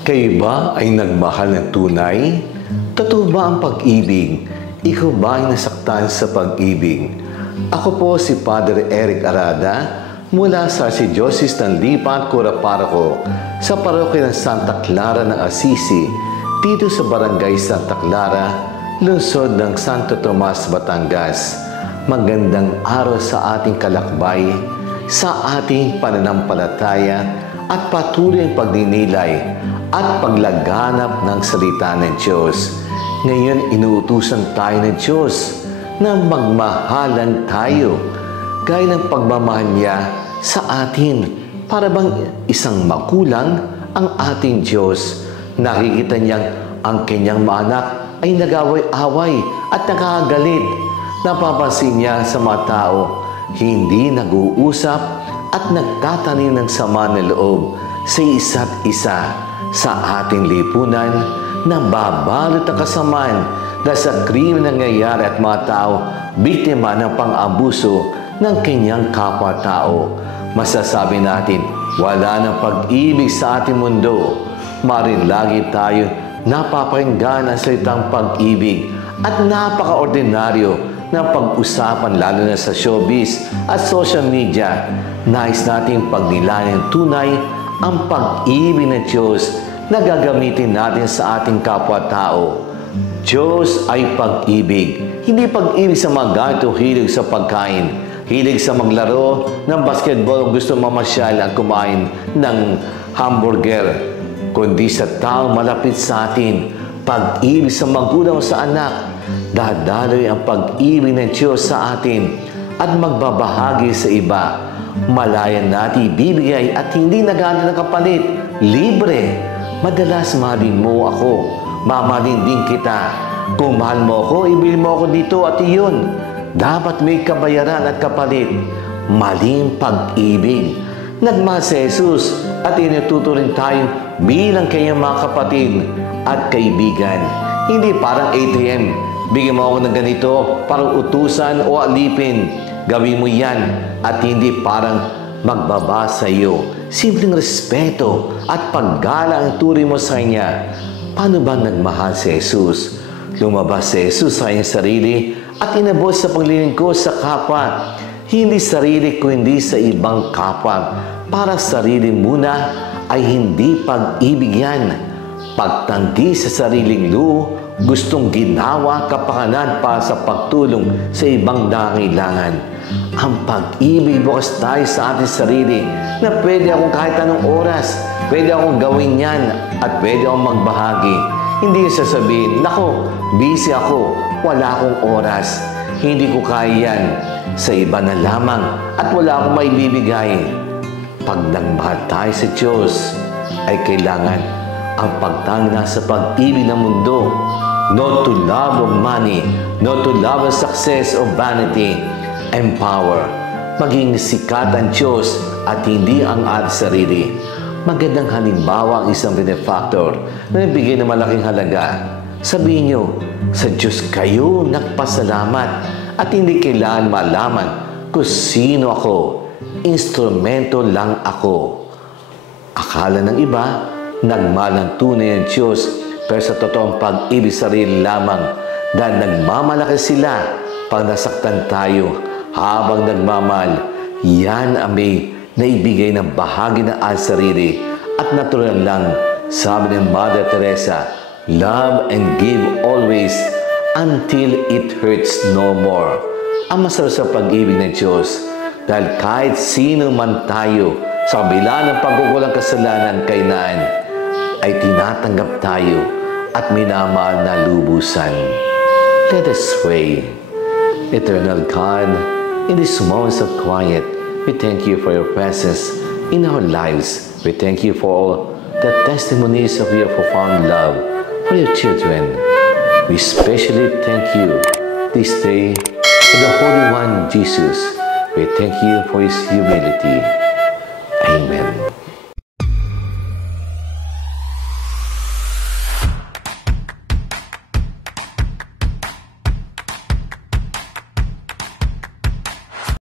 Kayo ba ay nagmahal ng tunay? Totoo ba ang pag-ibig? Ikaw ba ay nasaktan sa pag-ibig? Ako po si Padre Eric Arada mula sa Archdiocese ng Lipa at Corapaco sa parokya ng Santa Clara ng Assisi dito sa Barangay Santa Clara, lungsod ng Santo Tomas, Batangas. Magandang araw sa ating kalakbay, sa ating pananampalataya at patuloy ang pagninilay at paglaganap ng salita ng Diyos. Ngayon, inuutusan tayo ng Diyos na magmahalan tayo gaya ng pagmamahal niya sa atin. Para bang isang magulang ang ating Diyos. Nakikita niyang ang kanyang mga anak ay nag-away-away at nakakagalit. Napapansin niya sa mga tao, hindi nag-uusap at nagtatanim ng sama ng loob sa isa't isa. Sa ating lipunan, nababalot ang kasamaan dahil sa krimen na nangyayari at mga tao biktima ng pang-abuso ng kanyang kapwa-tao. Masasabi natin, wala ng pag-ibig sa ating mundo. Maring lagi tayo napapakinggan ang salitang pag-ibig at napaka-ordinaryo ng pag-usapan lalo na sa showbiz at social media. Nais nating pagnilayan tunay ang pag-ibig ng Diyos na gagamitin natin sa ating kapwa-tao. Diyos ay pag-ibig. Hindi pag-ibig sa mga ganito hilig sa pagkain, hilig sa maglaro ng basketball o gusto mamasyal at kumain ng hamburger, kundi sa tao malapit sa atin. Pag-ibig sa magulang o sa anak, dadaloy ang pag-ibig ng Diyos sa atin at magbabahagi sa iba. Malaya natin ibibigay at hindi naghahanap ng kapalit. Libre. Madalas mahalin mo ako, mamahalin din kita. Kung mahal mo ako, ibili mo ako dito at iyon. Dapat may kabayaran at kapalit. Maling pag-ibig. Nagmahal si Jesus at inututo rin tayong bilang kanyang mga kapatid at kaibigan. Hindi parang ATM. Bigyan mo ako ng ganito, parang utusan o alipin. Gawin mo yan at hindi parang magbaba sa iyo. Simpleng respeto at paggalang ang turing mo sa Kanya. Paano ba nagmahal si Jesus? Lumabas si Jesus sa kanyang sarili at inabot sa paglilingkod sa kapwa. Hindi sarili kundi sa ibang kapwa. Para sarili muna ay hindi pag-ibig yan. Pagtanggi sa sariling luho, gustong ginawa kapakanan para sa pagtulong sa ibang nangangailangan. Ang pag-ibig bukas tayo sa ating sarili na pwede akong kahit anong oras, pwede akong gawin yan at pwede akong magbahagi. Hindi yung sasabihin, nako, busy ako, wala akong oras, hindi ko kaya yan. Sa iba na lamang at wala akong maibibigay. Pag nagmahal tayo sa Diyos, ay kailangan ang pagtanggi sa pag-ibig ng mundo. Not to love of money, not to love of success or vanity, and power. Maging sikat ang Diyos at hindi ang ating sarili. Magandang halimbawa ang isang benefactor na nagbigay ng malaking halaga. Sabihin nyo, sa Diyos kayo nagpasalamat at hindi kailangan malaman kung sino ako. Instrumento lang ako. Akala ng iba, nagmahal ng tunay ang Diyos, pero sa totoong pag-ibig sarili lamang dahil nagmamalaki sila pag nasaktan tayo habang nagmamahal. Yan ang may naibigay na bahagi ng ating sarili at natural lang. Sabi ng Mother Teresa, love and give always until it hurts no more. Ang masarap sa pag-ibig ng Diyos dahil kahit sino man tayo sa kabila ng pagkukulang kasalanan kainaan ay tinatanggap tayo at minamahal na lubusan. Let us pray. Eternal God, in these moments of quiet, we thank you for your presence in our lives. We thank you for all the testimonies of your profound love for your children. We especially thank you this day for the Holy One, Jesus. We thank you for His humility. Amen.